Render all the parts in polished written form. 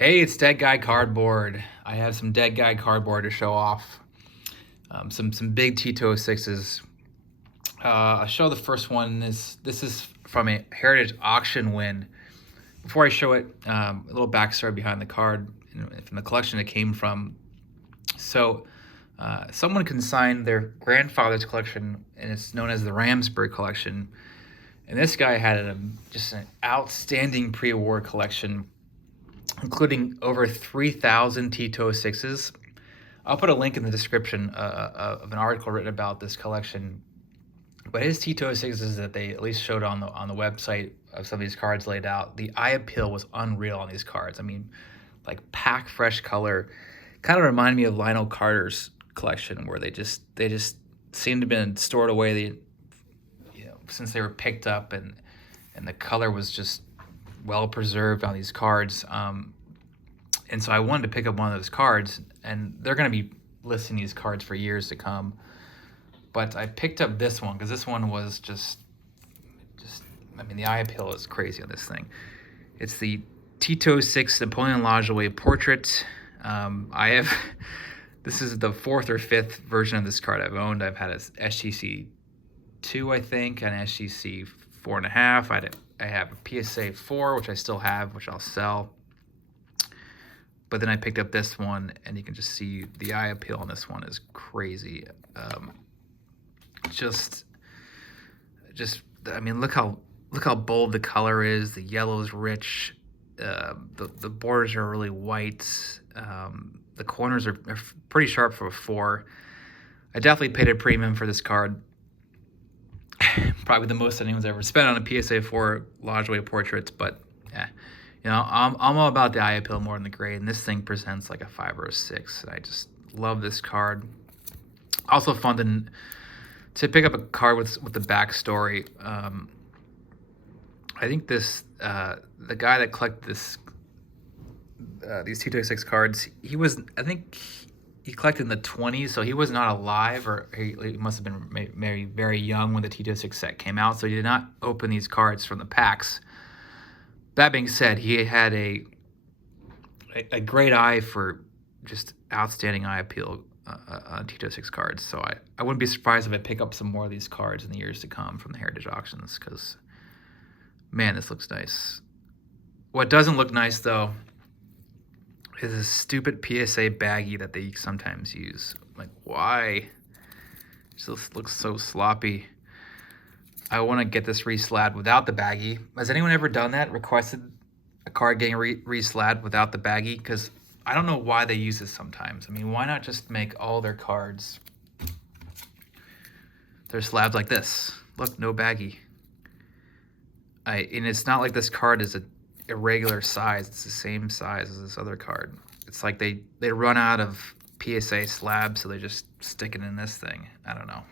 Hey, it's Dead Guy Cardboard. I have some Dead Guy Cardboard to show off. Some big T206s. I'll show the first one. This is from a Heritage auction win. Before I show it, a little backstory behind the card and from the collection it came from. So, someone consigned their grandfather's collection, and it's known as the Ramsburg collection. And this guy had just an outstanding pre-war collection, including over 3,000 T206s. I'll put a link in the description of an article written about this collection. But his T206s that they at least showed on the website of some of these cards laid out, the eye appeal was unreal on these cards. I mean, like pack fresh color, kind of reminded me of Lionel Carter's collection, where they just seemed to have been stored away, since they were picked up, and the color was just well preserved on these cards. And so I wanted to pick up one of those cards, and they're going to be listing these cards for years to come. But I picked up this one because this one was just I mean, the eye appeal is crazy on this thing. It's the T206 Napoleon Lajoie portrait. This is the fourth or fifth version of this card I've owned. I've had a SGC 2, I think, and SGC 4.5. I have a PSA 4, which I still have, which I'll sell. But then I picked up this one, and you can just see the eye appeal on this one is crazy. I mean, look how bold the color is. The yellow is rich. The borders are really white. The corners are pretty sharp for a 4. I definitely paid a premium for this card. Probably the most anyone's ever spent on a PSA 4 Lajoie portraits, but yeah. I'm all about the eye appeal more than the grade, and this thing presents like a 5 or a 6. I just love this card. Also fun to pick up a card with the backstory. I think the guy that collected these T206 cards, I think he collected in the 20s, so he was not alive, or he must have been very, very young when the T206 set came out, so he did not open these cards from the packs. That being said, he had a great eye for just outstanding eye appeal on T206 cards. So I wouldn't be surprised if I pick up some more of these cards in the years to come from the Heritage auctions, because, man, this looks nice. What doesn't look nice, though, is this stupid PSA baggie that they sometimes use. Like, why? It just looks so sloppy. I want to get this reslabbed without the baggie. Has anyone ever done that? Requested a card getting reslabbed without the baggie? Because I don't know why they use this sometimes. I mean, why not just make all their cards, they're slabbed like this? Look, no baggie. And it's not like this card is a irregular size. It's the same size as this other card. It's like they run out of PSA slabs, so they just stick it in this thing. I don't know.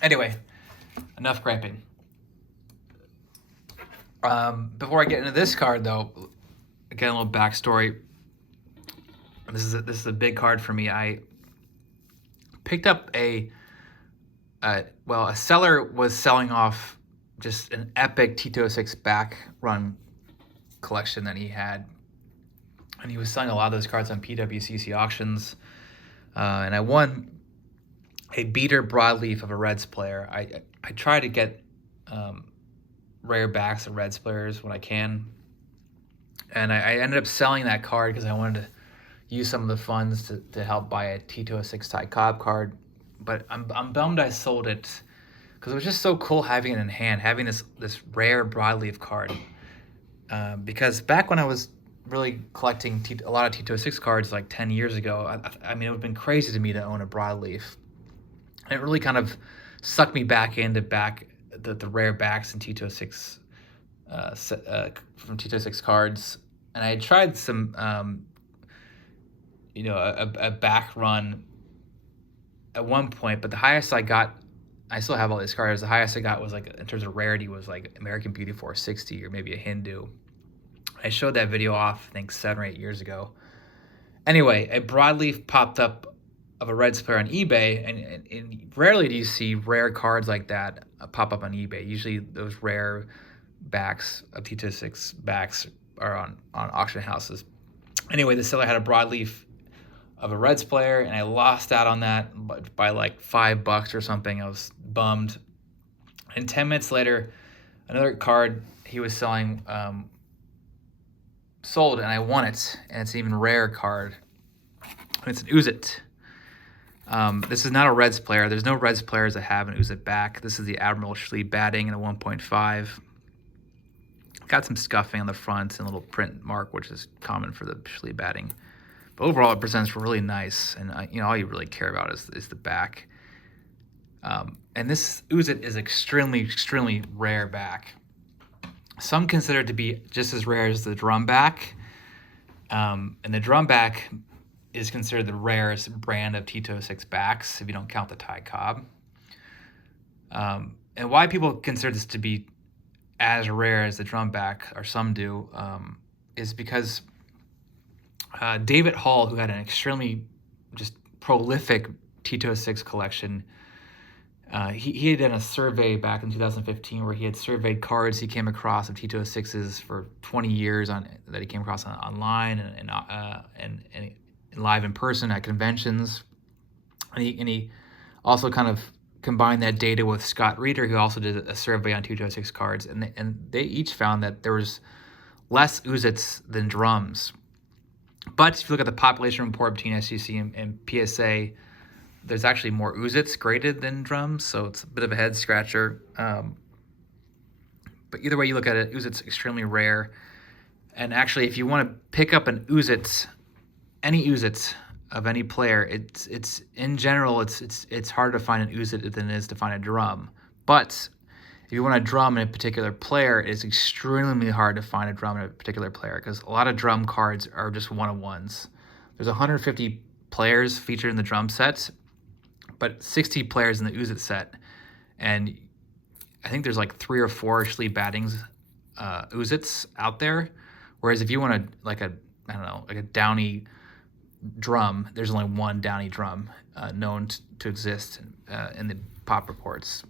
Anyway, enough griping. Before I get into this card, though, again, a little backstory. This is a big card for me. I picked up a seller was selling off just an epic T206 back run collection that he had, and he was selling a lot of those cards on PWCC auctions, and I won a beater broadleaf of a Reds player. I try to get rare backs of Reds players when I can, and I ended up selling that card because I wanted to use some of the funds to help buy a T206 Ty Cobb card. But I'm bummed I sold it, because it was just so cool having it in hand, having this rare broadleaf card. Because back when I was really collecting a lot of T206 cards like 10 years ago, I mean, it would have been crazy to me to own a broadleaf. And it really kind of sucked me back into the rare backs in T206 from T206 cards. And I had tried some, a back run at one point, but the highest I got, I still have all these cards, the highest I got was, like, in terms of rarity, was like American Beauty 460 or maybe a Hindu. I showed that video off, I think, 7 or 8 years ago. Anyway, a broadleaf popped up of a Reds player on eBay, and rarely do you see rare cards like that pop up on eBay. Usually those rare backs of T206 backs are on auction houses Anyway, the seller had a broadleaf of a Reds player, and I lost out on that by like $5 or something. I was bummed. And 10 minutes later, another card he was selling sold, and I won it. And it's an even rare card. And it's an Uzit. This is not a Reds player. There's no Reds players that have an Uzit back. This is the Admiral Schlee batting in a 1.5. Got some scuffing on the front and a little print mark, which is common for the Schlee batting. But overall, it presents really nice, and all you really care about is the back. And this Uzit is extremely, extremely rare back. Some consider it to be just as rare as the drum back, and the drum back is considered the rarest brand of T206 backs if you don't count the Ty Cobb. And why people consider this to be as rare as the drum back, or some do, is because David Hall, who had an extremely just prolific T206 collection, he had done a survey back in 2015 where he had surveyed cards he came across of T206s for 20 years that he came across online and live in person at conventions. And he also kind of combined that data with Scott Reeder, who also did a survey on T206 cards, and they each found that there was less Uzits than drums. But if you look at the population report between SEC and PSA, there's actually more Uzits graded than drums, so it's a bit of a head scratcher. But either way you look at it, Uzit's extremely rare. And actually, if you want to pick up an Uzit, any Uzit of any player, it's in general it's harder to find an Uzit than it is to find a drum. But if you want a drum in a particular player, it's extremely hard to find a drum in a particular player because a lot of drum cards are just one-of-ones. There's 150 players featured in the drum set, but 60 players in the Uzit set. And I think there's like 3 or 4 Schlee battings Uzits out there. Whereas if you want like a Downey drum, there's only one Downey drum known to exist in the pop reports.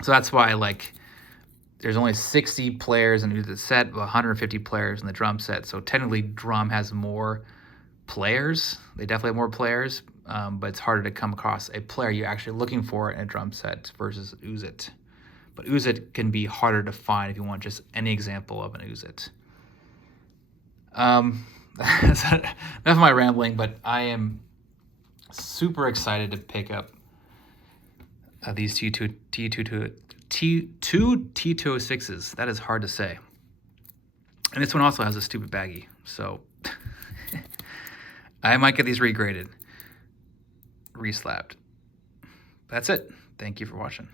So that's why there's only 60 players in the set, 150 players in the drum set. So technically drum has more players. They definitely have more players, but it's harder to come across a player you're actually looking for in a drum set versus Uzit. But Uzit can be harder to find if you want just any example of an Uzit. That's my rambling, but I am super excited to pick up these two T206s. That is hard to say. And this one also has a stupid baggie, so I might get these regraded, reslabbed. That's it. Thank you for watching.